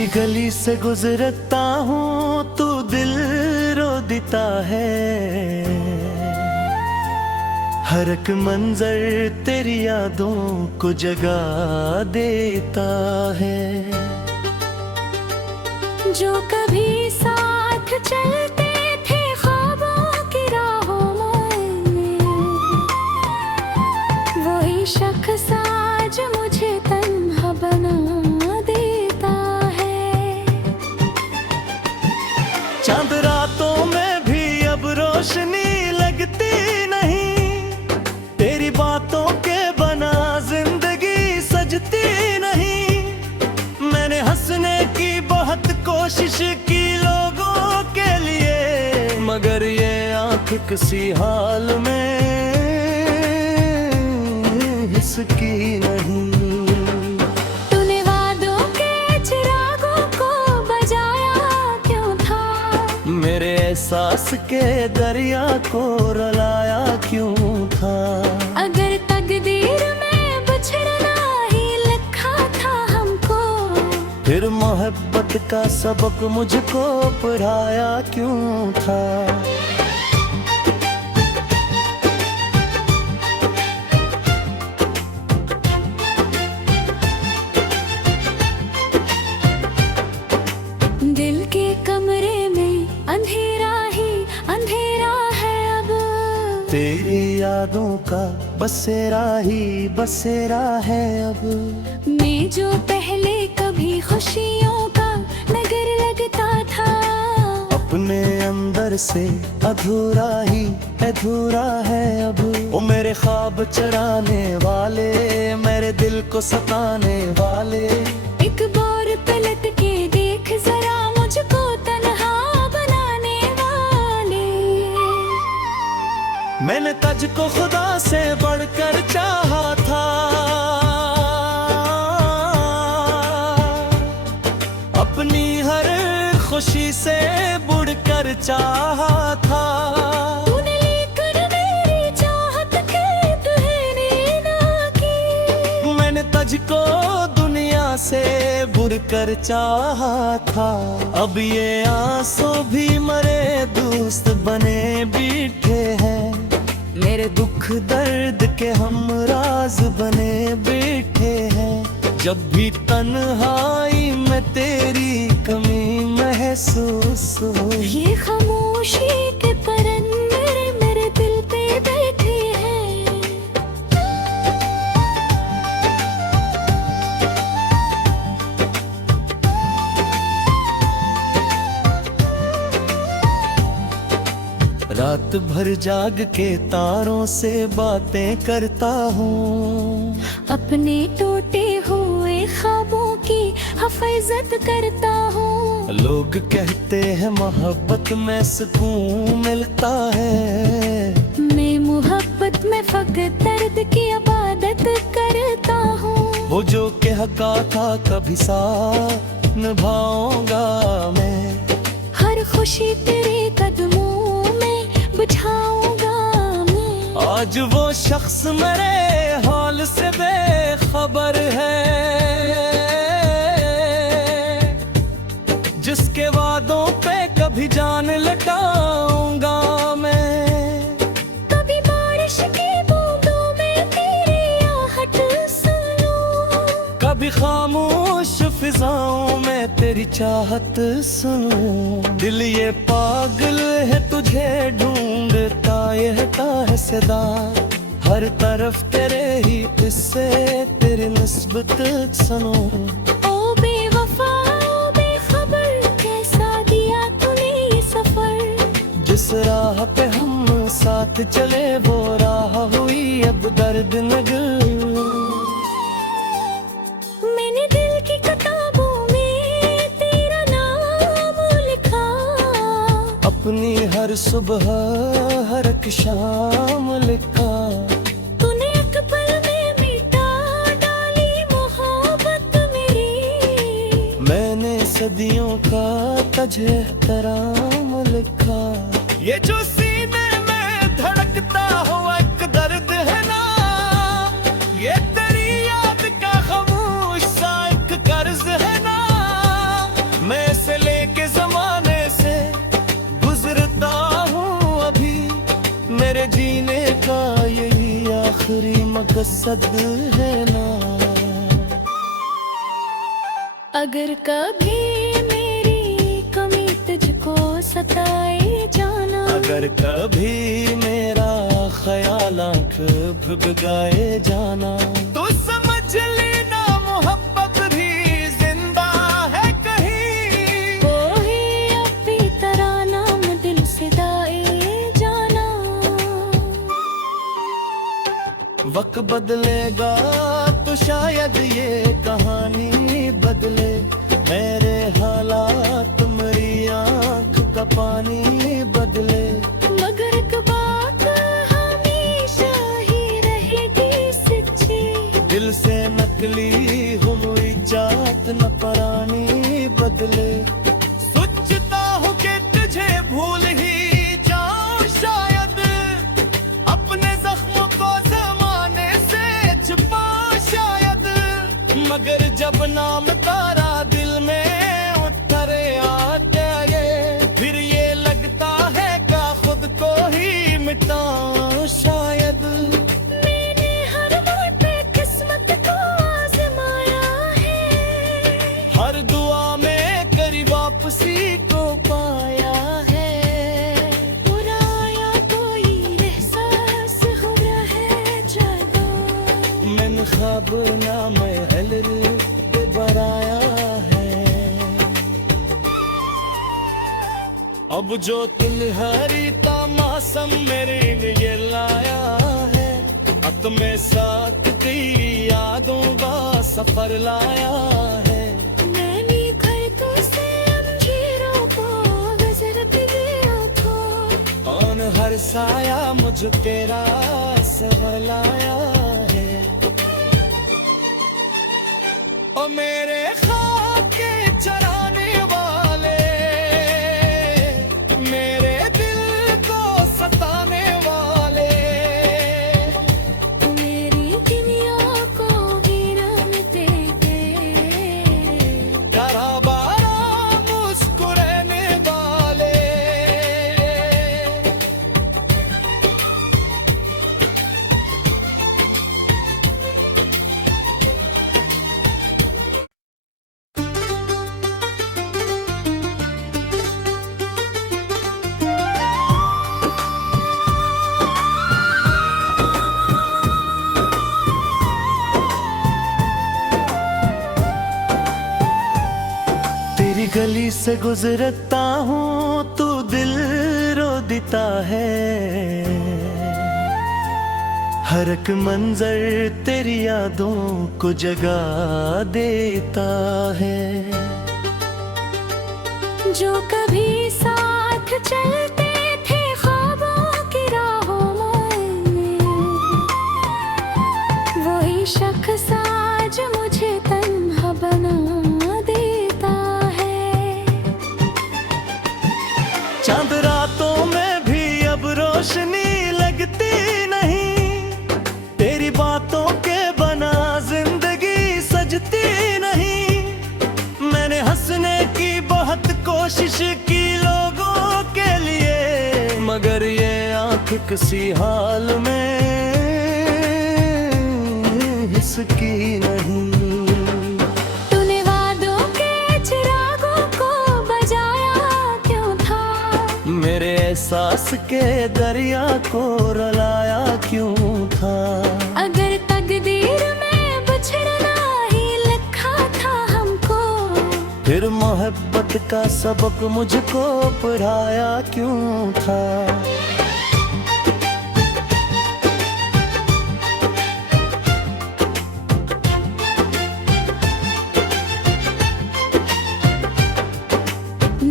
तेरी गली से गुजरता हूँ तू दिल रो देता है। हर एक मंजर तेरी यादों को जगा देता है। जो कभी साथ चलते थे ख्वाबों की राहों में, वही शख्स आज मुझे तन्हा बना देता है। चांद रातों में भी अब रोशनी लगती नहीं, तेरी बातों के बना जिंदगी सजती नहीं। मैंने हंसने की बहुत कोशिश की लोगों के लिए, मगर ये आंख किसी हाल में हिसकी नहीं। तूने वादों के चिरागों को बजाया क्यों था, मेरे एहसास के दरिया को रुलाया क्यों था। अगर तकदीर में बिछड़ना ही लिखा था हमको, फिर मोहब्बत का सबक मुझको पढ़ाया क्यों था। दिल के कमरे में अंधेरा ही अंधेरा है अब, तेरी यादों का बसेरा ही बसेरा है अब। मैं जो पहले कभी खुशियों का नगर लगता था, अपने अंदर से अधूरा ही अधूरा है अब। वो मेरे ख्वाब चराने वाले, मेरे दिल को सताने वाले, एक बार पलट के देख जरा मुझको तन्हा बनाने वाले। मैंने तुझको खुदा से बढ़कर चाहा था, अपनी हर खुशी से बढ़कर चाहा था। तूने लेकर मेरी चाहत के दुहने ना की, मैंने तुझको दुनिया से बढ़कर चाहा था। अब ये आंसू भी मरे दोस्त बने बैठे हैं, मेरे दुख दर्द के हम राज बने बैठे हैं। जब भी तन्हाई में तेरी कमी महसूस हो, ये खामोशी के परंदे मेरे दिल पे बैठे हैं। रात भर जाग के तारों से बातें करता हूँ, अपने टूटे हुए ख्वाबों की हिफाजत करता हूँ। लोग कहते हैं मोहब्बत में सुकून मिलता है, मैं मोहब्बत में फकत दर्द की इबादत करता हूँ। वो जो कहता था कभी साथ निभाऊंगा मैं, हर खुशी तेरे कदमों में बिठाऊंगा मैं। आज वो शख्स मेरे हाल से बेखबर है, जिसके वादों पे कभी जान लटाऊंगा मैं। कभी बारिश की बूंदों में तेरी आहट सुनूं, कभी खामोश फिजाओं में तेरी चाहत सुनूं। दिल ये पागल है तुझे ढूंढता रहता है सदा, हर तरफ तेरे ही किस्से तेरी निस्बत सुनो। ओ बेवफा ओ बेखबर, कैसा दिया तूने ये सफर। जिस राह पे हम साथ चले वो राह हुई अब दर्द नगर। मैंने दिल की किताबों में तेरा नाम लिखा, अपनी हर सुबह हर एक शाम लिखा। तूने एक पल में मिटा डाली मोहब्बत मेरी, मैंने सदियों का तुझे एहतराम लिखा। ये जो सीने में धड़कता हुआ एक दर्द है ना, ये तेरी याद का खामोश सा एक कर्ज है ना। फीसद है ना। अगर कभी मेरी कमी तुझको सताए जाना, अगर कभी मेरा ख्याल आँख भुगगाए जाना, तो समझ लेना मोहब्बत भी जिंदा है कहीं। कोई अपनी तरह नाम दिल से दाए जाना। वक्त बदलेगा तो शायद ये कहानी बदले, मेरे हालात मेरी आँख का पानी बदले। मगर एक बात हमेशा ही रहेगी सच्ची, दिल से नकली हुई जात न परानी बदले। सोचता हूँ कि तुझे भूल ही जाऊं शायद, अपने जख्मों को जमाने से छुपा शायद। मगर जब नाम तारा दिल में उतरे आते ये, फिर ये लगता है कि खुद को ही मिटा शायद। मैंने हर मोड़ पे किस्मत को आजमाया है, हर दुआ में करीब वापसी को पाया है। बुराया कोई एहसास हो रहा है जादू, मैंने ख्वाब नाम हलर बनाया है। अब जो तिलहरी का मौसम मेरे लिए लाया है, अब में साथ तेरी यादों का सफर लाया है। मैंने खैतों से अंजीरों को गुजर भी दिया था, और हर साया मुझ तेरा सवर लाया है। ओ मेरे ख्वाब के चराने वाले, मेरे दिल को सताने वाले, मेरी दुनिया को गिराते थे, तारा बारा मुस्कुराने वाले। तेरी गली से गुजरता हूँ तू दिल रो देता है, हर एक मंजर तेरी यादों को जगा देता है। जो कभी साथ चलते थे ख्वाबों की राहों में, वही शख्स आज मुझे तन्हा बना देता है। चांद रातों में भी अब रोशनी लगती नहीं, तेरी बातों के बना जिंदगी सजती नहीं। मैंने हंसने की बहुत कोशिश की लोगों के लिए, मगर ये आंख किसी हाल में हिसकी नहीं। तूने वादों के चिरागों को बजाया क्यों था, मेरे एहसास के दरिया को रुलाया क्यों था। अगर तकदीर में बिछड़ना ही लिखा था हमको, फिर मोहब्बत का सबक मुझको पढ़ाया क्यों था।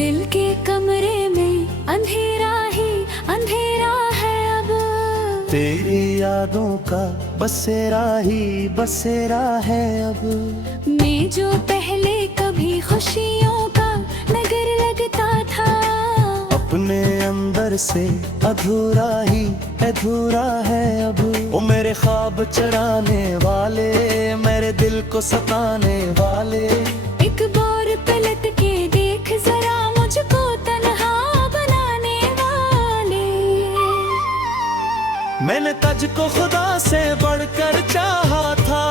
दिल के कमरे में अंधेरा ही अंधेरा है अब, तेरी यादों का बसेरा ही बसेरा है अब। मैं जो पहले कभी खुशियों का नगर लगता था, अपने अंदर से अधूरा ही अधूरा है अब। ओ मेरे ख्वाब चराने वाले, मेरे दिल को सताने वाले, एक बार पलट के देख जरा मुझको तन्हा बनाने वाले। मैंने तुझको खुदा से बढ़कर चाहा था,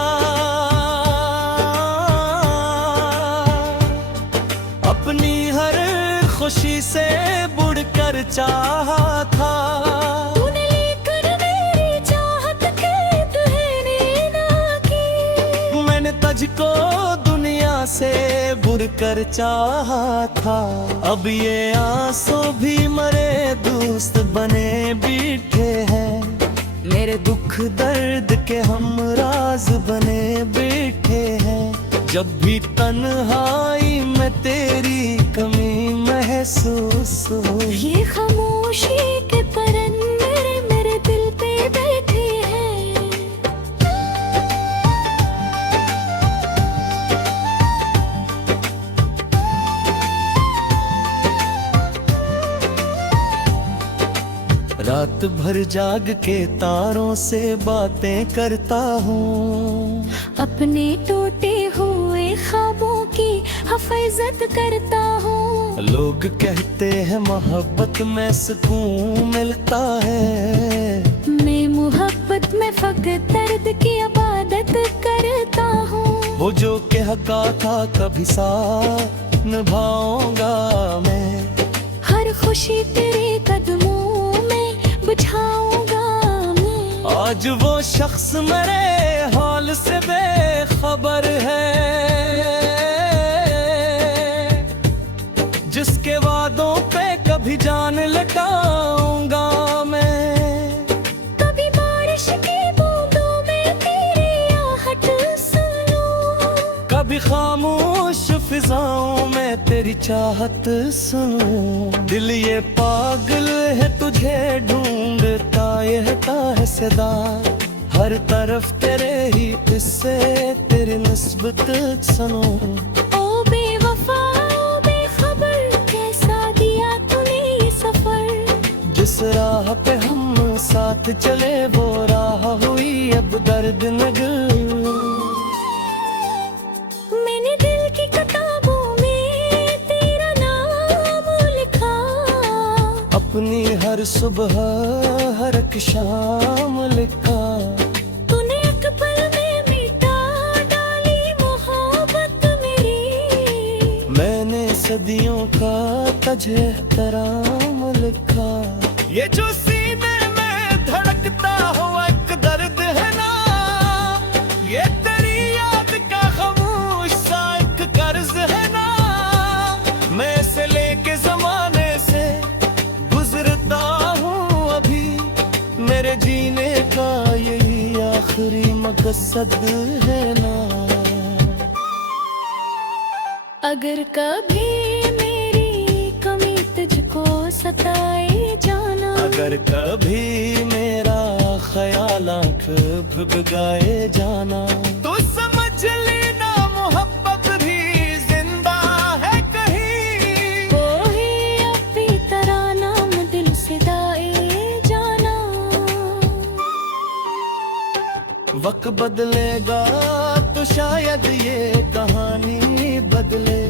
अपनी हर खुशी से बढ़कर चाहा था। तूने लेकर मेरी चाहत कैद है ना की। मैंने तुझको दुनिया से बढ़कर चाहा था, अब ये आंसू भी मरे दोस्त बने बैठे हैं, मेरे दुख दर्द के हम राज बने बैठे हैं। जब भी तन्हाई में तेरी कमी महसूस हो, ये खामोशी के परंदे मेरे दिल पे बैठे हैं। रात भर जाग के तारों से बातें करता हूँ, अपने टूटे हुए ख्वाबों की हिफाजत करता हूँ। लोग कहते हैं मोहब्बत में सुकून मिलता है, मैं मोहब्बत में फकत दर्द की इबादत करता हूँ। वो जो कहता था कभी साथ निभाऊंगा मैं, हर खुशी तेरे कदमों में बिछाऊंगा मैं। आज वो शख्स मेरे हाल से बेखबर है, जिसके वादों पे कभी जान लटाऊंगा मैं। कभी बारिश की बूंदों में तेरी आहट सुनूं, कभी खामोश फिजाओं में तेरी चाहत सुनूं। दिल ये पागल है तुझे ढूंढता रहता है सदा, हर तरफ तेरे ही किस्से तेरी निस्बत सुनो। ओ बेवफा ओ बेखबर, कैसा दिया तूने ये सफर। जिस राह पे हम साथ चले वो राह हुई अब दर्द नगर। मैंने दिल की किताबों में तेरा नाम लिखा, अपनी हर सुबह हर एक शाम लिखा। तूने एक पल में मिटा डाली मोहब्बत मेरी, मैंने सदियों का तुझे एहतराम लिखा। ये जो सीने में धड़कता हुआ एक दर्द है ना, ये तेरी याद का खामोश सा एक कर्ज है ना। मैं से लेके जमाने से गुजरता हूँ अभी, मेरे जीने का यही आखिरी मकसद है ना। अगर कभी मेरी कमी तुझको सताए जाना, अगर कभी मेरा ख्याल आँख भुगाए जाना, तो समझ लेना मोहब्बत भी जिंदा है कहीं। कोई अपनी तरह नाम दिल से दाए जाना। वक्त बदलेगा तो शायद ये कहानी बदले,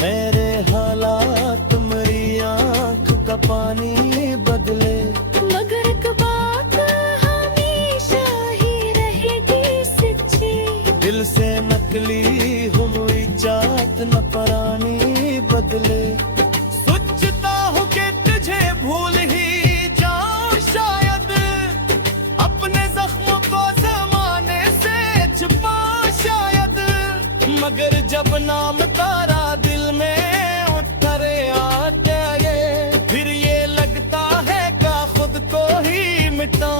मेरे हालात मेरी आँख का पानी बदले। मगर एक बात हमेशा ही रहेगी सच्ची, दिल से नकली हुई जात न परानी बदले। सोचता हूँ कि तुझे भूल ही जाऊं शायद, अपने जख्मों को जमाने से छुपा शायद। मगर जब नाम तारा दिल में उतरे आते ये, फिर ये लगता है का खुद को ही मिटा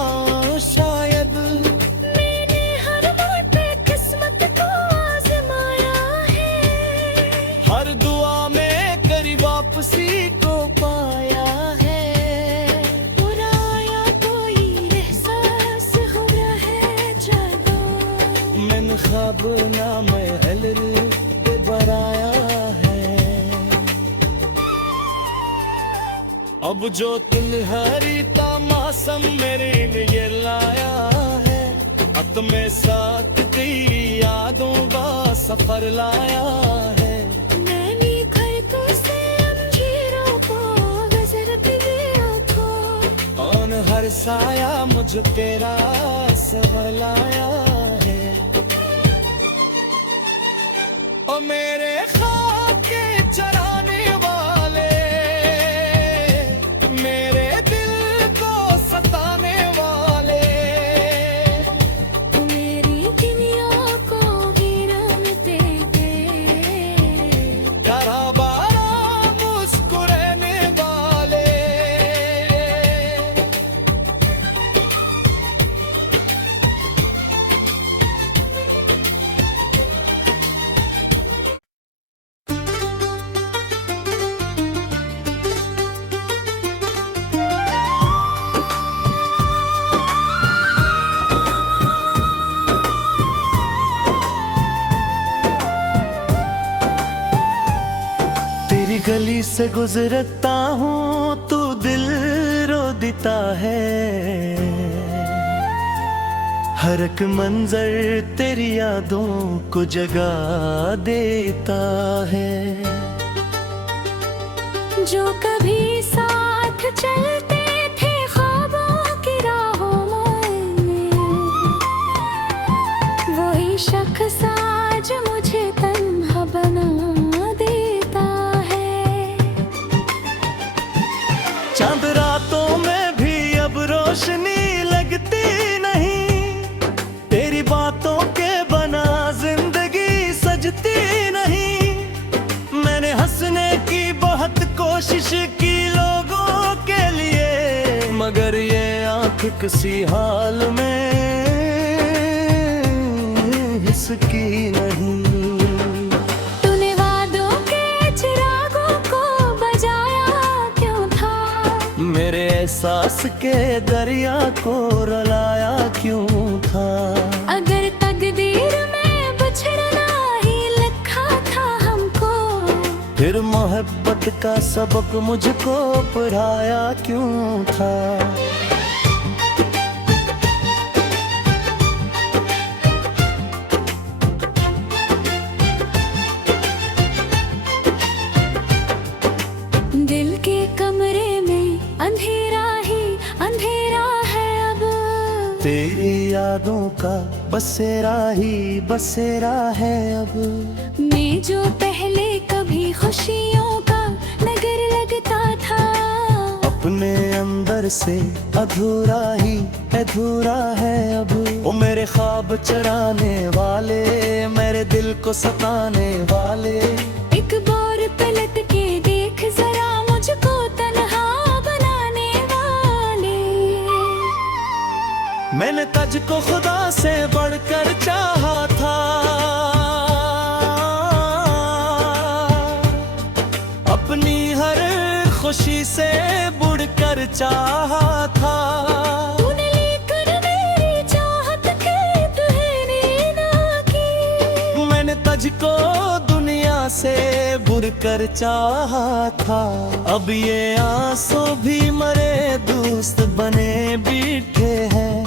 शायद। मैंने हर मोड़ पे किस्मत को आजमाया है, हर दुआ में करी वापसी को पाया है। बुराया कोई एहसास हो रहा है जादू, मैंने ख्वाब नाम हलर पे बराया है। अब जो तिलहरी तामासम मेरे लिए लाया है, अब में साथ तेरी यादों का सफर लाया है। मैंने घर तो से अंजीरों को गजर पे दिया था, और हर बरसाया, मुझ तेरा संभलाया है। ओ मेरे ख्वाब के चराने वाले, मेरे दिल को सताने वाले, मेरी दुनिया को गिराते थे, कराबारा मुस्कुराने वाले। तेरी गली से गुजरता हूँ, तू दिल रो देता है। हर एक मंजर तेरी यादों को जगा देता है। जो कभी साथ चलते थे ख्वाबों की राहों में, वही शख्स आज मुझे तन्हा बना देता है। चांद रातों में भी अब रोशनी लगती नहीं, तेरी बातों के बना जिंदगी सजती नहीं। मैंने हंसने की बहुत कोशिश की लोगों के लिए, मगर ये आंख किसी हाल में हिसकी नहीं। तूने वादों के चिरागों को बजाया क्यों था, मेरे एहसास के दरिया को रुलाया क्यों था। अगर तकदीर में बिछड़ना ही लिखा था हमको, फिर मोहब्बत का सबक मुझको पढ़ाया क्यों था। दिल के कमरे में अंधेरा ही अंधेरा है अब, तेरी यादों का बसेरा ही बसेरा है अब। मैं जो पहले कभी खुशियों का नगर लगता था, अपने अंदर से अधूरा ही अधूरा है अब। ओ मेरे ख्वाब चराने वाले, मेरे दिल को सताने वाले, एक बार पलट के देख जरा मुझको तन्हा बनाने वाले। मैंने तुझको खुदा से बढ़कर चाहा था, अपनी हर खुशी से बढ़कर चाहा था। तूने लेकर मेरी चाहत के दुहने ना की, मैंने तुझको दुनिया से बढ़कर चाहा था। अब ये आंसू भी मरे दोस्त बने बैठे हैं,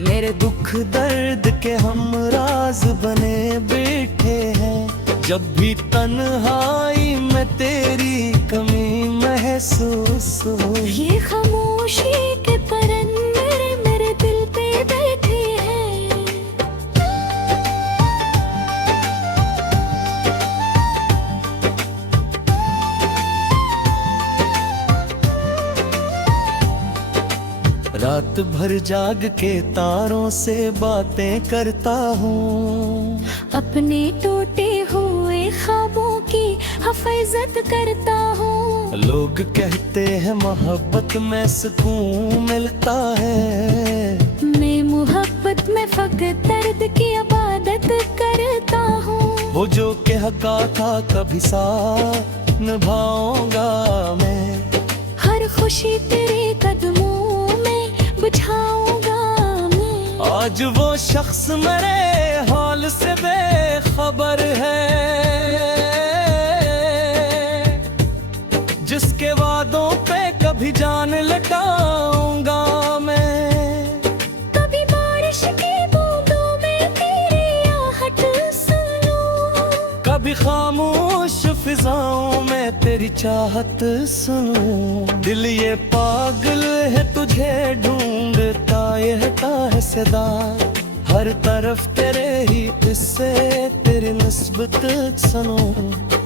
मेरे दुख दर्द के हम राज बने बैठे हैं। जब भी तन्हाई में तेरी कमी महसूस हो, ये खामोशी के परंदे मेरे दिल पे बैठे हैं। रात भर जाग के तारों से बातें करता हूँ, अपने टूटे हुए ख्वाबों की हिफाजत करता हूँ। लोग कहते हैं मोहब्बत में सुकून मिलता है, मैं मोहब्बत में फकत दर्द की इबादत करता हूँ। वो जो कहता था कभी साथ निभाऊंगा मैं, हर खुशी तेरे कदमों में बिठाऊंगा मैं। आज वो शख्स मेरे हाल से बेखबर है, जिसके वादों पे कभी जान लटाऊंगा मैं। कभी बारिश की बूंदों में तेरी आहट सुनूं, कभी खामोश फिजाओं में तेरी चाहत बात सुनो, दिल ये पागल है तुझे ढूंढता, ये है सदा, हर तरफ तेरे ही किस्से, तेरी निस्बत सुनो।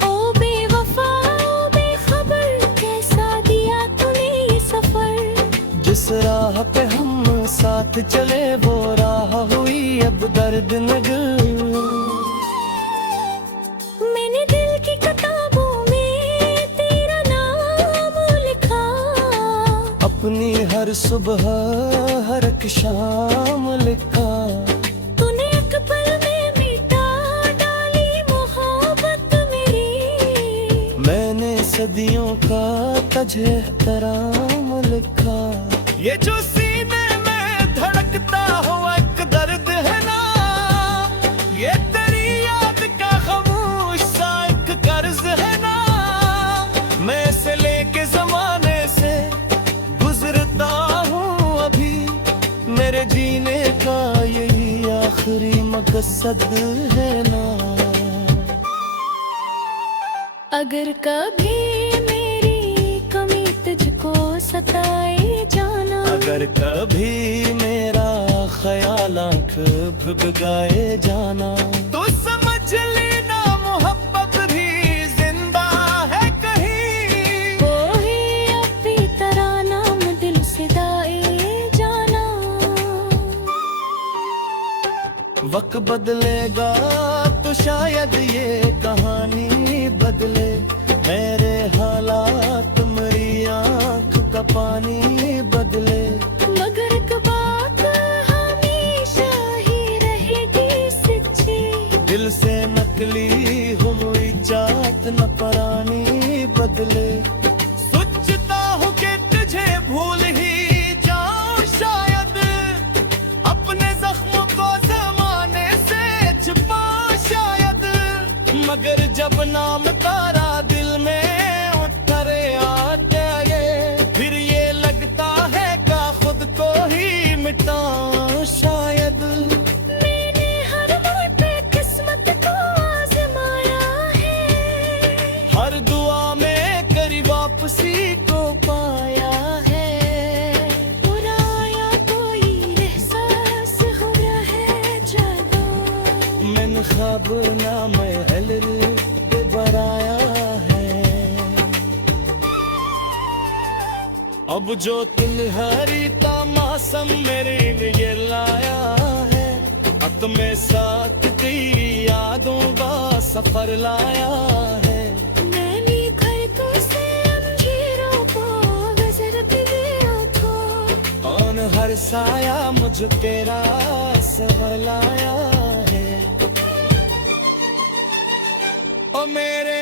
ओ बेवफा ओ बेखबर, कैसा दिया तूने ये सफर। जिस राह पे हम साथ चले वो राह हुई अब दर्द नगर। मैंने दिल की किताबों में तेरा नाम लिखा, अपनी हर सुबह हर एक शाम लिखा। तूने एक पल में मिटा डाली मोहब्बत मेरी, मैंने सदियों का तुझे एहतराम लिखा। ये जो सीने में धड़कता हुआ एक दर्द है ना, ये तेरी याद का खामोश सा एक कर्ज है ना। मैं से लेके जमाने से गुजरता हूँ अभी, मेरे जीने का यही आखिरी मकसद है ना। अगर कभी मेरी कमी तुझको सताए जाना, अगर कभी मेरा ख्याल आँख भुगाए जाना, तो समझ लेना मोहब्बत भी जिंदा है कहीं। कोई अपनी तरह नाम दिल से दाए जाना। वक्त बदलेगा तो शायद ये कहानी बदले, मेरे हालात मेरी आँख का पानी बदले। मगर एक बात हमेशा ही रहेगी सच्ची, दिल से नकली हुई जात न परानी बदले। सोचता हूँ कि तुझे भूल ही जाऊं शायद, अपने जख्मों को जमाने से छुपा शायद। मगर जब नाम तारा दिल में उतरे आते ये, फिर ये लगता है का खुद को ही मिटा शायद। मैंने हर मोड़ पे किस्मत को आजमाया है, हर दुआ में करी वापसी को पाया है। बुराया कोई एहसास हो रहा है जादू, मैंने ख्वाब ना महल पे बनाया है। अब जो तिलहरी का मौसम मेरे लिए लाया है, अक में साथ की यादों का सफर लाया है। मैंने घर तो से अंजीरों को गजर पे दिया था, और हर साया मुझ तेरा सवर लाया है। ओ मेरे